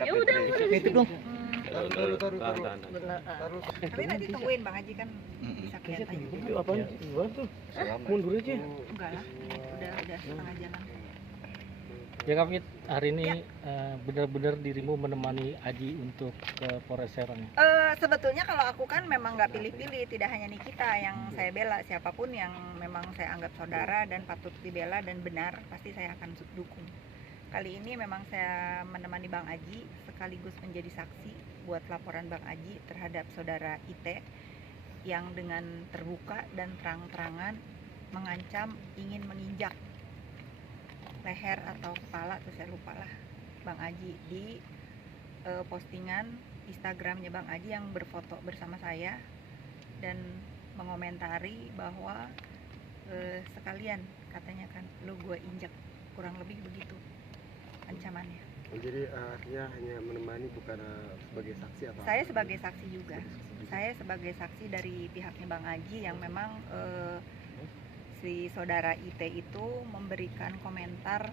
Ya udah, itu dong. Taruh. Tapi nanti tungguin Bang Haji kan bisa kelihatan juga. Itu apaan? Gimana tuh? Mundur aja. Enggak lah, udah setengah jalan. Ya Kak Fit, hari ini benar-benar dirimu menemani Aji untuk ke Polres Serang. Sebetulnya kalau aku kan memang nggak pilih-pilih, tidak hanya Nikita yang saya bela, siapapun yang memang saya anggap saudara dan patut dibela dan benar, pasti saya akan dukung. Kali ini memang saya menemani Bang Aji sekaligus menjadi saksi buat laporan Bang Aji terhadap saudara IT yang dengan terbuka dan terang-terangan mengancam ingin menginjak leher atau kepala, atau saya lupa lah, Bang Aji di postingan Instagramnya Bang Aji yang berfoto bersama saya dan mengomentari bahwa sekalian katanya kan lo gue injak, kurang lebih begitu ancamannya. Jadi artinya hanya menemani, bukan sebagai saksi atau? Saya sebagai saksi juga. Saya sebagai saksi dari pihaknya Bang Aji yang memang si saudara IT itu memberikan komentar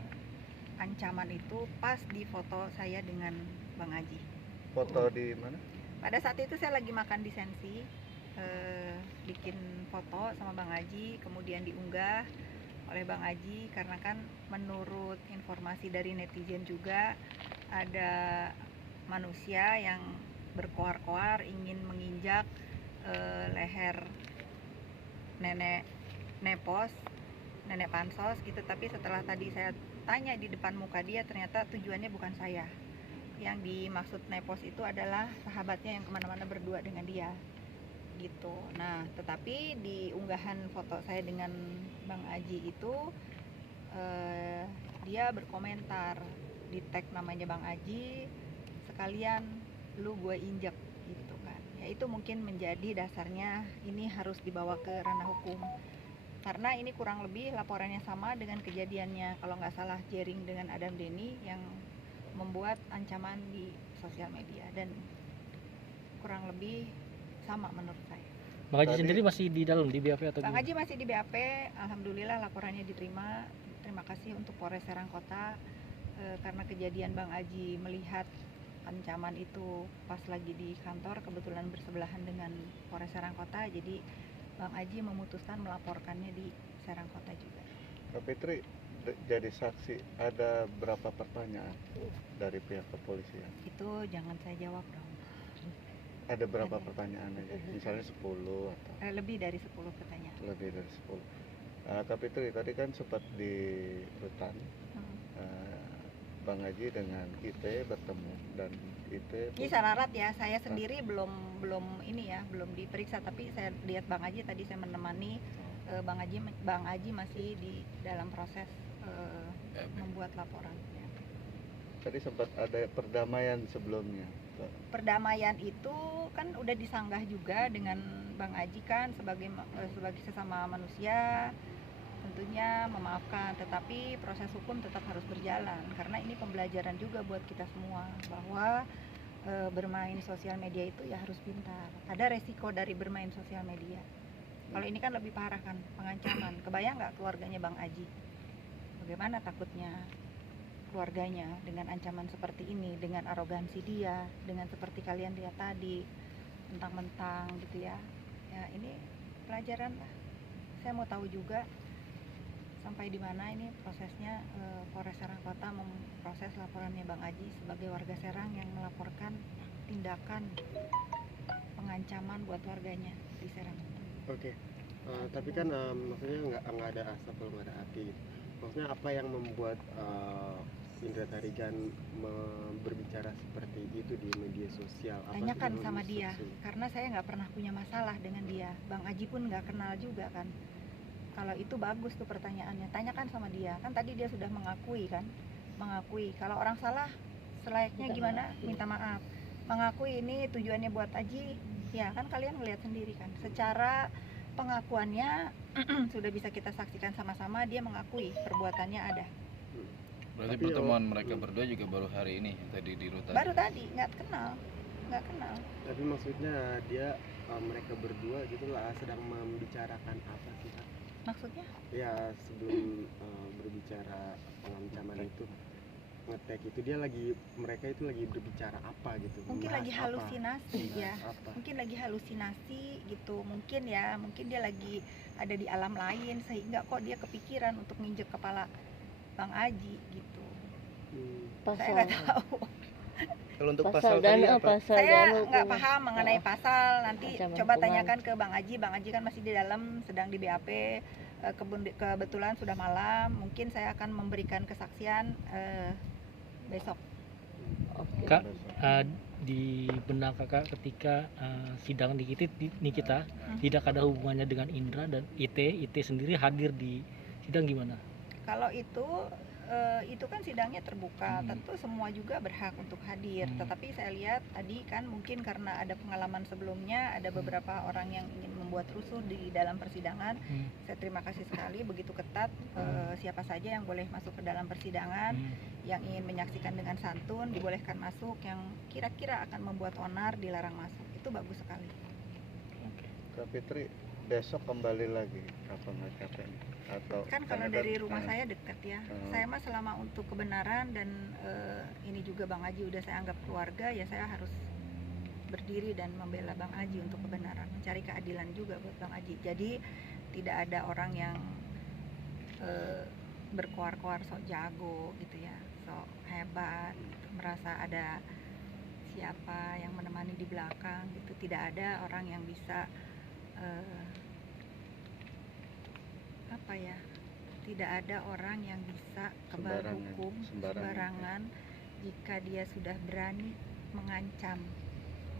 ancaman itu pas di foto saya dengan Bang Aji. Foto di mana? Pada saat itu saya lagi makan di Sensi, bikin foto sama Bang Aji, kemudian diunggah oleh Bang Aji karena kan menurut informasi dari netizen juga ada manusia yang berkoar-koar ingin menginjak leher nenek Pansos gitu, tapi setelah tadi saya tanya di depan muka dia, ternyata tujuannya bukan saya. Yang dimaksud Nepos itu adalah sahabatnya yang kemana-mana berdua dengan dia gitu. Nah, tetapi di unggahan foto saya dengan Bang Aji itu dia berkomentar, di tag namanya Bang Aji, sekalian lu gue injek gitu kan. Ya itu mungkin menjadi dasarnya ini harus dibawa ke ranah hukum. Karena ini kurang lebih laporannya sama dengan kejadiannya, kalau nggak salah, Jering dengan Adam Denny yang membuat ancaman di sosial media, dan kurang lebih sama menurut saya. Bang Haji sendiri masih di dalam di BAP atau Bang gimana? Haji masih di BAP, alhamdulillah laporannya diterima. Terima kasih untuk Polres Serang Kota karena kejadian Bang Haji melihat ancaman itu pas lagi di kantor, kebetulan bersebelahan dengan Polres Serang Kota, jadi Bang Aji memutuskan melaporkannya di Serang Kota juga. Kak Fitri, jadi saksi, ada berapa pertanyaan dari pihak kepolisian? Itu jangan saya jawab dong. Ada berapa pertanyaan aja? Misalnya 10 atau? Lebih dari 10 pertanyaan. Lebih dari 10. Kak Fitri, tadi kan sempat di rutan, Bang Haji dengan IT bertemu, dan IT Ini syarat ya, saya sendiri belum ini ya, belum diperiksa, tapi saya lihat Bang Haji tadi, saya menemani Bang Haji masih di dalam proses membuat laporan ya. Tadi sempat ada perdamaian sebelumnya. Perdamaian itu kan udah disanggah juga dengan Bang Haji kan sebagai sesama manusia, tentunya memaafkan, tetapi proses hukum tetap harus berjalan karena ini pembelajaran juga buat kita semua bahwa bermain sosial media itu ya harus pintar. Ada resiko dari bermain sosial media. Kalau ini kan lebih parah kan, pengancaman. Kebayang nggak keluarganya Bang Aji? Bagaimana takutnya keluarganya dengan ancaman seperti ini, dengan arogansi dia, dengan seperti kalian lihat tadi, mentang-mentang gitu ya. Ya ini pelajaran lah. Saya mau tahu juga sampai di mana ini prosesnya. Polres Serang Kota memproses laporannya Bang Aji sebagai warga Serang yang melaporkan tindakan pengancaman buat warganya di Serang. Oke. Tapi kan maksudnya nggak ada asap kalau nggak ada api. Maksudnya apa yang membuat Indra Tarigan berbicara seperti itu di media sosial? Tanyakan sama dia, karena saya nggak pernah punya masalah dengan dia. Bang Aji pun nggak kenal juga kan. Kalau itu bagus tuh pertanyaannya, tanyakan sama dia. Kan tadi dia sudah mengakui kan, mengakui. Kalau orang salah selayaknya gimana? Minta maaf. Mengakui ini tujuannya buat Aji, ya kan kalian melihat sendiri kan. Secara pengakuannya sudah bisa kita saksikan sama-sama, dia mengakui perbuatannya ada. Berarti pertemuan mereka berdua juga baru hari ini tadi di rutan? Baru tadi, nggak kenal. Tapi maksudnya dia mereka berdua gitulah sedang membicarakan apa sih Kak? Maksudnya? Ya sebelum berbicara pengancaman itu. ngetek itu mereka itu lagi berbicara apa gitu, Mungkin membahas lagi apa, halusinasi ya. membahas apa. Mungkin lagi halusinasi gitu. Mungkin dia lagi ada di alam lain sehingga kok dia kepikiran untuk nginjek kepala Bang Aji gitu. Saya nggak tahu. Kalau untuk pasal pasal dan tadi apa? pasal Saya dan nggak hukuman. paham mengenai pasal. Nanti Ancaman coba hukuman. tanyakan ke Bang Aji. Bang Aji kan masih di dalam, sedang di BAP. Kebetulan sudah malam. Mungkin saya akan memberikan kesaksian besok. Oke. Kak, di benak kakak ketika sidang Nikita tidak ada hubungannya dengan Indra dan IT sendiri hadir di sidang gimana? Kalau itu kan sidangnya terbuka, tentu semua juga berhak untuk hadir. Tetapi saya lihat tadi kan mungkin karena ada pengalaman sebelumnya, ada beberapa orang yang ingin membuat rusuh di dalam persidangan. Saya terima kasih sekali, begitu ketat siapa saja yang boleh masuk ke dalam persidangan, yang ingin menyaksikan dengan santun dibolehkan masuk, yang kira-kira akan membuat onar dilarang masuk. Itu bagus sekali. Kak Fitri, besok kembali lagi apa nggak capek? Atau Kan kalau dari rumah saya dekat ya, saya mah selama untuk kebenaran dan ini juga Bang Aji udah saya anggap keluarga, ya saya harus berdiri dan membela Bang Aji untuk kebenaran, mencari keadilan juga buat Bang Aji. Jadi tidak ada orang yang berkoar-koar sok jago gitu ya, sok hebat gitu, merasa ada siapa yang menemani di belakang gitu. Tidak ada orang yang bisa tidak ada orang yang bisa kebal hukum sembarangan jika dia sudah berani mengancam.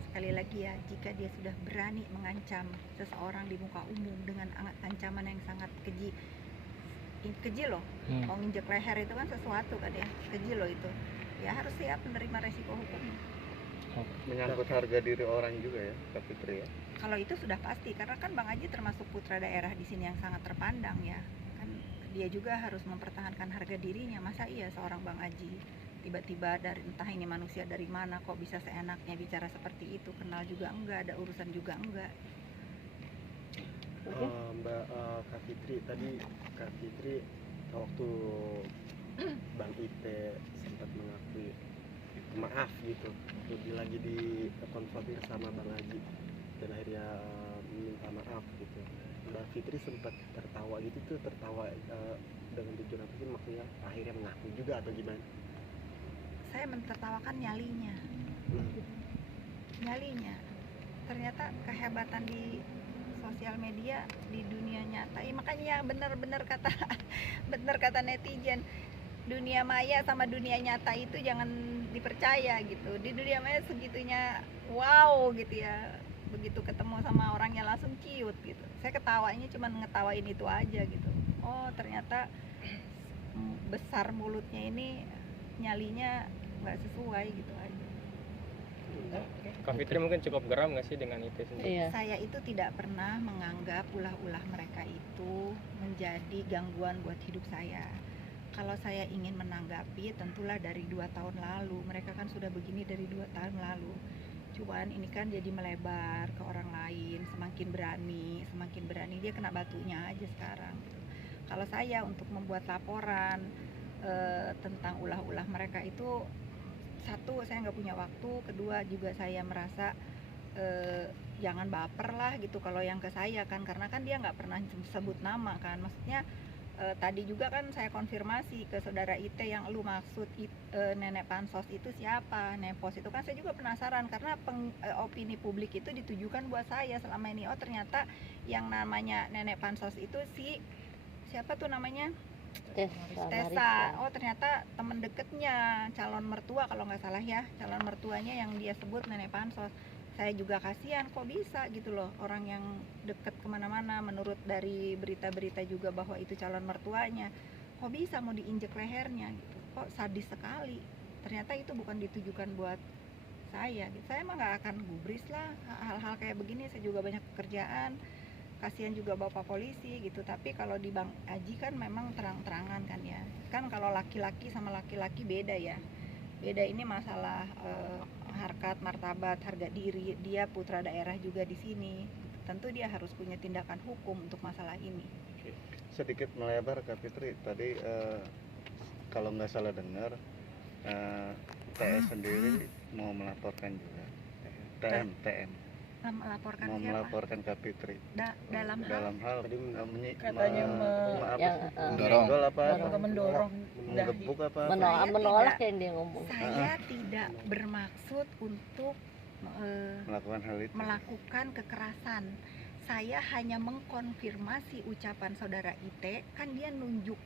Sekali lagi ya, jika dia sudah berani mengancam seseorang di muka umum dengan ancaman yang sangat keji loh. Mau nginjek leher itu kan sesuatu kan ya, keji loh itu. Ya harus siap menerima resiko hukumnya. Menyangkut harga diri orang juga ya, Kak Fitri ya. Kalau itu sudah pasti, karena kan Bang Aji termasuk putra daerah di sini yang sangat terpandang ya. Kan dia juga harus mempertahankan harga dirinya. Masa iya seorang Bang Aji tiba-tiba dari entah ini manusia dari mana kok bisa seenaknya bicara seperti itu, kenal juga enggak, ada urusan juga enggak. Mbak Kak Fitri, tadi Kak Fitri waktu Bang Ite sempat mengakui maaf gitu, waktu lagi dikonfrontir sama Bang Aji dan akhirnya minta maaf gitu. Mbak Fitri sempat tertawa gitu tuh, tertawa dengan tujuan apa sih, maksudnya akhirnya mengaku juga atau gimana? Saya mentertawakan nyalinya. Ternyata kehebatan di sosial media di dunia nyata. Makanya benar kata netizen, dunia maya sama dunia nyata itu jangan dipercaya gitu. Di dunia maya segitunya wow gitu ya, begitu ketemu sama orangnya langsung ciut gitu. Saya ketawanya cuma ngetawain itu aja gitu. Oh ternyata besar mulutnya ini, nyalinya nggak sesuai gitu aja. Kak Fitri mungkin cukup geram nggak sih dengan itu sendiri? Iya. Saya itu tidak pernah menganggap ulah-ulah mereka itu menjadi gangguan buat hidup saya. Kalau saya ingin menanggapi, tentulah dari 2 tahun lalu. Mereka kan sudah begini dari 2 tahun lalu. Cuman ini kan jadi melebar ke orang lain, semakin berani dia kena batunya aja sekarang. Kalau saya untuk membuat laporan tentang ulah-ulah mereka itu, satu, saya nggak punya waktu, kedua juga saya merasa jangan baper lah gitu kalau yang ke saya kan, karena kan dia nggak pernah sebut nama kan. Maksudnya tadi juga kan saya konfirmasi ke saudara Ite, yang lu maksud nenek pansos itu siapa, Nepos itu kan saya juga penasaran, karena opini publik itu ditujukan buat saya selama ini. Oh ternyata yang namanya nenek pansos itu siapa tuh namanya, Tessa. Oh ternyata temen deketnya calon mertua kalau nggak salah ya, calon mertuanya yang dia sebut nenek pansos. Saya juga kasihan, kok bisa gitu loh, orang yang deket kemana-mana, menurut dari berita-berita juga bahwa itu calon mertuanya, kok bisa mau diinjek lehernya gitu, kok sadis sekali. Ternyata itu bukan ditujukan buat saya gitu. Saya emang nggak akan gubris lah hal-hal kayak begini, saya juga banyak pekerjaan, kasihan juga bapak polisi gitu. Tapi kalau di Bang Aji kan memang terang-terangan kan ya, kan kalau laki-laki sama laki-laki beda ya, beda ini masalah harkat, martabat, harga diri. Dia putra daerah juga di sini, tentu dia harus punya tindakan hukum untuk masalah ini. Sedikit melebar Kak Fitri, tadi kalau nggak salah dengar TS sendiri mau melaporkan juga. TM Melaporkan mau siapa? melaporkan Kapitri Dalam hal dalam hal Katanya menyenggol apa mendorong menggebuk apa menolak yang dia ngomong. saya tidak bermaksud untuk melakukan hal itu. melakukan kekerasan. Saya hanya mengkonfirmasi ucapan saudara IT, kan dia nunjuk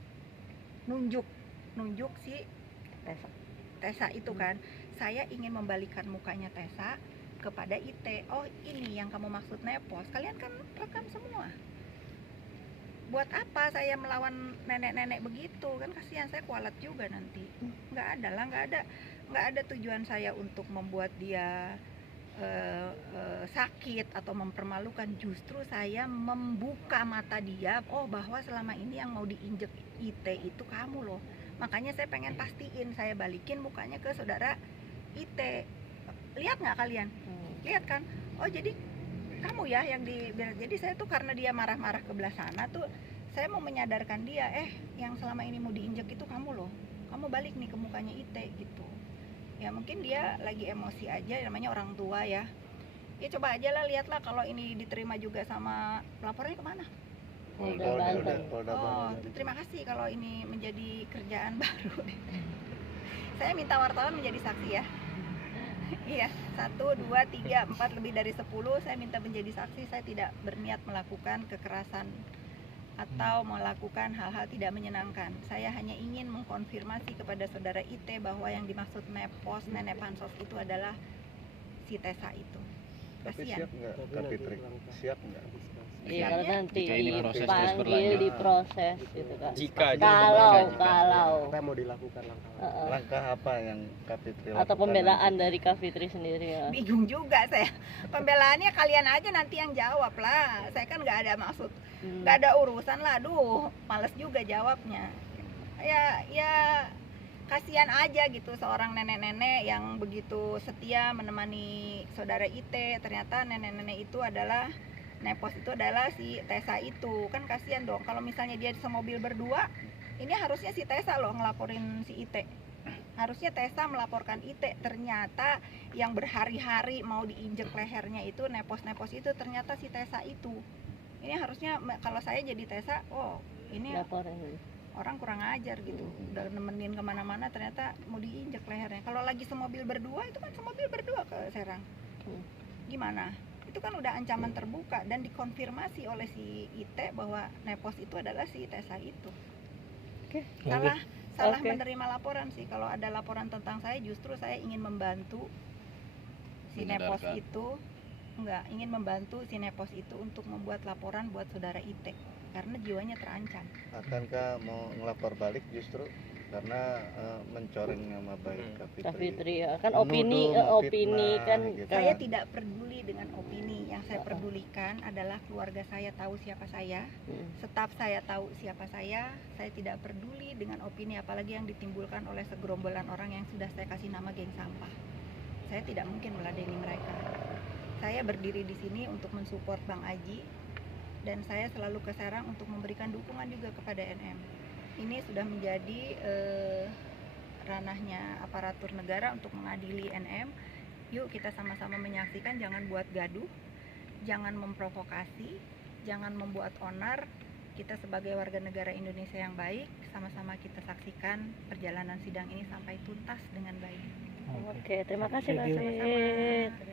si Tessa itu kan. Saya ingin membalikan mukanya Tessa kepada IT. Oh, ini yang kamu maksud nepos. Kalian kan rekam semua. Buat apa saya melawan nenek-nenek begitu? Kan kasihan, saya kualat juga nanti. Nggak ada tujuan saya untuk membuat dia sakit atau mempermalukan. Justru saya membuka mata dia, oh bahwa selama ini yang mau diinjek IT itu kamu loh. Makanya saya pengen pastiin, saya balikin mukanya ke saudara IT. Lihat nggak kalian? Lihat kan? Oh jadi kamu ya yang jadi saya tuh karena dia marah-marah ke belah sana tuh, saya mau menyadarkan dia, yang selama ini mau diinjek itu kamu loh. Kamu balik nih ke mukanya IT gitu. Ya mungkin dia lagi emosi aja, namanya orang tua ya. Ya coba aja lah, lihatlah kalau ini diterima juga sama pelapornya kemana. Polda. Terima kasih kalau ini menjadi kerjaan baru. Saya minta wartawan menjadi saksi ya. Iya, 1, 2, 3, 4 lebih dari 10 saya minta menjadi saksi. Saya tidak berniat melakukan kekerasan atau melakukan hal-hal tidak menyenangkan. Saya hanya ingin mengkonfirmasi kepada saudara IT bahwa yang dimaksud nepos nenek pansos itu adalah si Tessa itu. Tapi Kasihan. siap nggak Kapitri? Siap nggak? Iya, kalau nanti Jika ini proses terus dipanggil, berlanjut. diproses gitu kan. Jika Kalau Apa yang mau dilakukan langkah? Langkah apa yang Kapitri atau lakukan pembelaan dari Kak Fitri sendiri ya. Bingung juga saya. Pembelaannya kalian aja nanti yang jawab lah. Saya kan nggak ada maksud, nggak ada urusan lah. Aduh, males juga jawabnya. Ya kasihan aja gitu seorang nenek-nenek yang begitu setia menemani saudara IT. Ternyata nenek-nenek itu adalah nepos itu adalah si Tessa itu. Kan kasihan dong kalau misalnya dia semobil berdua. Ini harusnya si Tessa loh ngelaporin si IT. Harusnya Tessa melaporkan IT. Ternyata yang berhari-hari mau diinjek lehernya itu nepos-nepos itu ternyata si Tessa itu. Ini harusnya kalau saya jadi Tessa, oh ini Laporan. orang kurang ajar gitu. Udah nemenin kemana-mana ternyata mau diinjek lehernya. Kalau lagi semobil berdua itu kan semobil berdua ke Serang. Gimana? Itu kan udah ancaman terbuka dan dikonfirmasi oleh si IT bahwa nepos itu adalah si Tessa itu. Salah menerima laporan sih. Kalau ada laporan tentang saya, justru saya ingin membantu si nepos Menyadarkan. itu, ingin membantu si nepos itu untuk membuat laporan buat saudara IT karena jiwanya terancam. Akankah mau ngelapor balik justru karena mencoreng nama baik Kak Kapitri? Fitri ya kan Menuduh, opini memfitnah, kan gitu. Saya tidak peduli dengan opini. Yang saya pedulikan adalah keluarga saya tahu siapa saya, staf saya tahu siapa saya. Saya tidak peduli dengan opini apalagi yang ditimbulkan oleh segerombolan orang yang sudah saya kasih nama geng sampah. Saya tidak mungkin meladeni mereka. Saya berdiri di sini untuk mensupport Bang Aji dan saya selalu ke Serang untuk memberikan dukungan juga kepada NM. Ini sudah menjadi ranahnya aparatur negara untuk mengadili NM. Yuk kita sama-sama menyaksikan, jangan buat gaduh, jangan memprovokasi, jangan membuat onar. Kita sebagai warga negara Indonesia yang baik, sama-sama kita saksikan perjalanan sidang ini sampai tuntas dengan baik. Oke, terima kasih Kak Thank you. Fit.